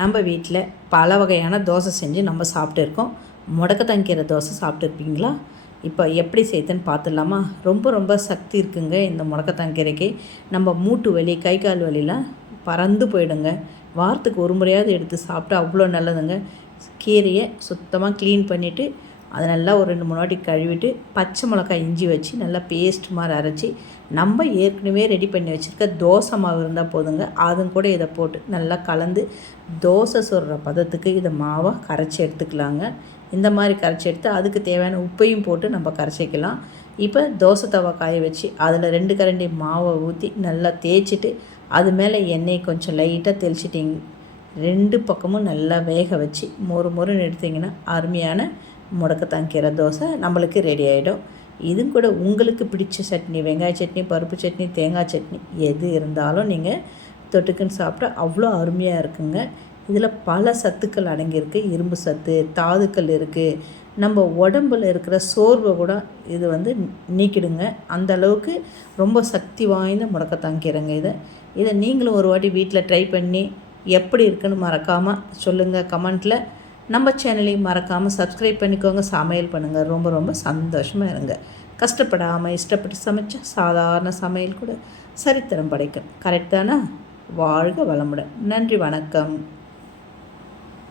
நம்ம வீட்டில் பல வகையான தோசை செஞ்சு நம்ம சாப்பிட்டுருக்கோம் முடக்கத்தங்கீரை தோசை சாப்பிட்டுருப்பீங்களா இப்போ எப்படி செய்யுதுன்னு பார்த்துடலாமா? ரொம்ப ரொம்ப சக்தி இருக்குங்க இந்த முடக்கத்தங்கீரைக்கு நம்ம மூட்டு வலி கை கால் வலிலாம் பறந்து போயிடுங்க. வாரத்துக்கு ஒரு முறையாவது எடுத்து சாப்பிட்டா அவ்வளோ நல்லதுங்க. கீரையை சுத்தமாக க்ளீன் பண்ணிவிட்டு அதை நல்லா ஒரு ரெண்டு மூணு வாட்டி கழுவிட்டு பச்சை மிளகாய் இஞ்சி வச்சு நல்லா பேஸ்ட் மாதிரி அரைச்சி நம்ம ஏற்கனவே ரெடி பண்ணி வச்சுருக்க தோசை மாவு இருந்தால் போதுங்க. அதுவும் கூட இதை போட்டு நல்லா கலந்து தோசை சுடுற பதத்துக்கு இதை மாவை கரைச்சி எடுத்துக்கலாங்க. இந்த மாதிரி கரைச்சி எடுத்து அதுக்கு தேவையான உப்பையும் போட்டு நம்ம கரைச்சிக்கலாம் இப்போ தோசை தவா காய வச்சு அதில் ரெண்டு கரண்டி மாவை ஊற்றி நல்லா தேய்ச்சிட்டு அது மேலே எண்ணெய் கொஞ்சம் லைட்டாக தெளிச்சிட்டிங்க ரெண்டு பக்கமும் நல்லா வேக வச்சு மொறு மொறுன்னு எடுத்திங்கன்னா அருமையான முடக்கத்தாங்கீரை தோசை நம்மளுக்கு ரெடி ஆகிடும் இதுவும் கூட உங்களுக்கு பிடிச்ச சட்னி வெங்காய சட்னி பருப்பு சட்னி தேங்காய் சட்னி எது இருந்தாலும் நீங்கள் தொட்டுக்குன்னு சாப்பிட்டா அவ்வளோ அருமையாக இருக்குங்க. இதில் பல சத்துக்கள் அடங்கியிருக்கு. இரும்பு சத்து தாதுக்கள் இருக்குது நம்ம உடம்புல இருக்கிற சோர்வை கூட இது வந்து நீக்கிடுங்க. அந்த அளவுக்கு ரொம்ப சக்தி வாய்ந்த முடக்கத்தாங்கிறங்க இதை. இதை நீங்களும் ஒரு வாட்டி வீட்டில் ட்ரை பண்ணி எப்படி இருக்குன்னு மறக்காமல் சொல்லுங்கள் கமெண்ட்டில் நம்ம சேனலையும் மறக்காமல் சப்ஸ்கிரைப் பண்ணிக்கோங்க. சமையல் பண்ணுங்கள் ரொம்ப ரொம்ப சந்தோஷமாக இருங்க. கஷ்டப்படாமல் இஷ்டப்பட்டு சமைச்சா சாதாரண சமையல் கூட சரித்திரம் படைக்கும். கரெக்ட் வாழ்க வளமுடன். நன்றி வணக்கம்.